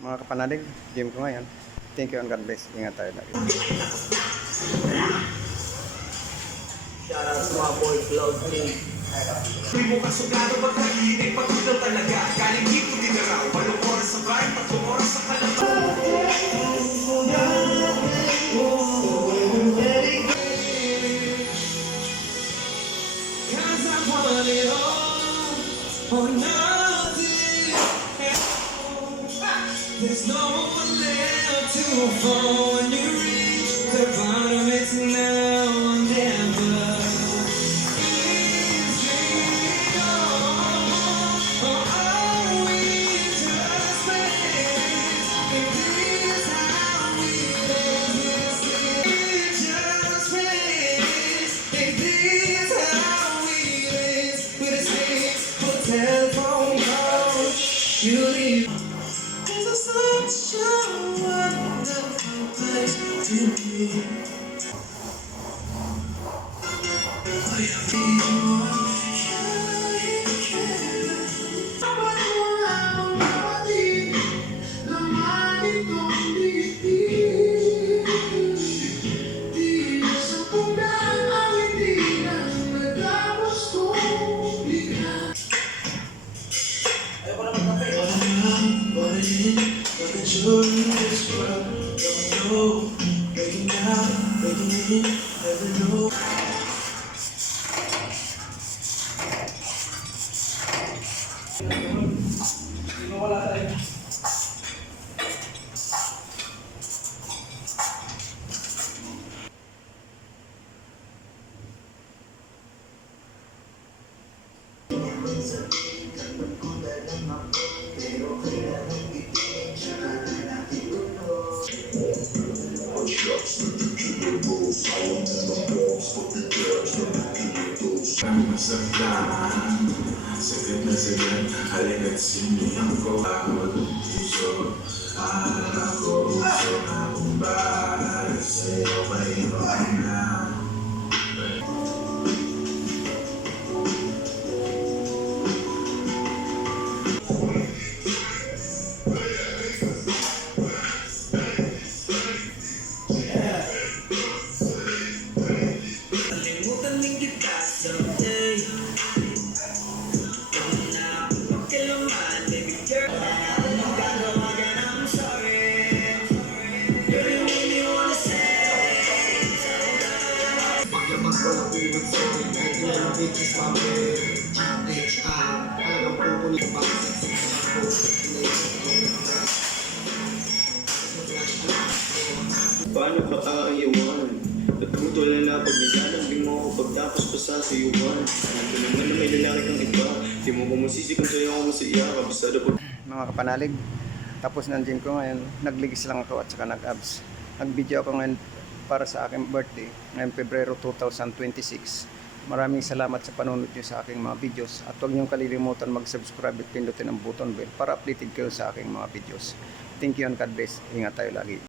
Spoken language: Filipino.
mga kapanalig, gym ko ngayon. Thank you and God bless. Ingat tayo lagi. Shoutout sa mga boy Cloud King. May mo kasugado pagkainay, pagkudal talaga. Galing dito din na raw, 8 oras sa bahay, 3 oras sa kalabas. Cause I want it all or nothing. There's no one left to fall when you reach the bottom. It's now or never. Is it all, or are we just friends? If this is how we live, we're just friends. If this is how we live, with a simple telephone call, you leave. It's such a wonderful place to be. Sakit na sagad, halina't sinihan ko. Ako mag-puso, ako puso na kung para sa'yo mayroon na. Kalimutan din kita someday. Kung na pagkalaman, baby girl, anong gagawa ka na, I'm sorry. Girl, you make me wanna say. Paglabas ko ng pilit sa akin, kahit yun ang bitches pa mo. Talagang pupunin pa sa Paano ka aayawan? Natutula na pagnilalang di mo ako pagtapos pa sa sayuan. Nandito naman na may lalaki kang iba. Di mo ko masisi kung sa'yo ako masaya. Kabisado po. Mga kapanalig, tapos ng gym ko ngayon, nagligis lang ako at saka nag-abs. Nag-video ako ngayon para sa aking birthday, ngayong Pebrero 2026. Maraming salamat sa panunod nyo sa aking mga videos at huwag niyong kalilimutan mag-subscribe at pindutin ang button bell para updated kayo sa aking mga videos. Thank you and God bless. Ingat tayo lagi.